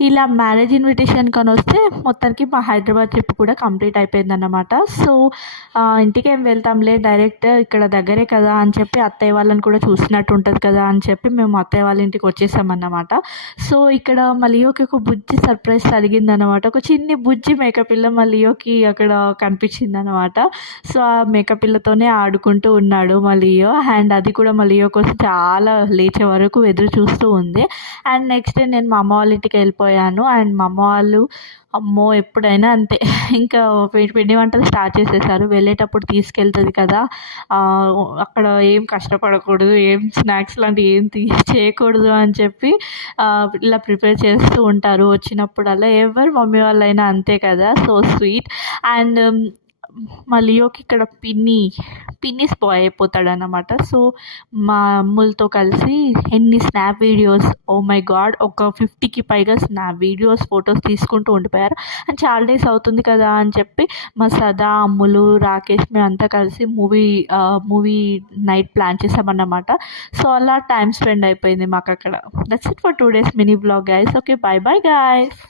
ఇలా marriage invitation కని వస్తే మొత్తానికి మా హైదరాబాద్ ట్రిప్ కూడా కంప్లీట్ అయిపోయిందన్నమాట. సో ఇంటికేం వెళ్తాంలే, డైరెక్ట్ ఇక్కడ దగ్గరే కదా అని చెప్పి అత్తయ్య వాళ్ళని కూడా చూసినట్టు ఉంటుంది కదా అని చెప్పి మేము అత్తయ్య వాళ్ళ ఇంటికి వచ్చేసామన్నమాట. సో ఇక్కడ మా లియోకి ఒక బుజ్జి సర్ప్రైజ్ కలిగిందనమాట. ఒక చిన్ని బుజ్జి మేకపిల్ల మా లియోకి అక్కడ కనిపించిందనమాట. సో ఆ మేకపిల్లతోనే ఆడుకుంటూ ఉన్నాడు మా లియో. అండ్ అది కూడా మా లియో కోసం చాలా లేచే వరకు ఎదురు చూస్తూ ఉంది. అండ్ నెక్స్ట్ డే నేను మా అమ్మ వాళ్ళ ఇంటికి వెళ్ళిపోయాను. అండ్ మా అమ్మ వాళ్ళు అమ్మో ఎప్పుడైనా అంతే, ఇంకా పిండి వంటలు స్టార్ట్ చేసేసారు. వెళ్ళేటప్పుడు తీసుకెళ్తుంది కదా, అక్కడ ఏం కష్టపడకూడదు, ఏం స్నాక్స్ లాంటివి ఏం చేయకూడదు అని చెప్పి ఇలా ప్రిపేర్ చేస్తూ ఉంటారు వచ్చినప్పుడల్లా. ఎవరు మమ్మీ వాళ్ళైనా అంతే కదా, సో స్వీట్. అండ్ మా లియోకి ఇక్కడ పిన్నిస్ బాయ్ అయిపోతాడనమాట. సో మా అమ్ములతో కలిసి ఎన్ని snap videos, oh my God, ఒక 50కి పైగా స్నాప్ వీడియోస్, ఫొటోస్ తీసుకుంటూ ఉండిపోయారు. అండ్ చాలా డేస్ అవుతుంది కదా అని చెప్పి మా సదా, అమ్ములు, రాకేష్ మేమంతా కలిసి మూవీ నైట్ ప్లాన్ చేసామన్నమాట. సో అలా టైం స్పెండ్ అయిపోయింది మాకు అక్కడ. That's it for 2 days mini blog guys. Okay, by bye guys.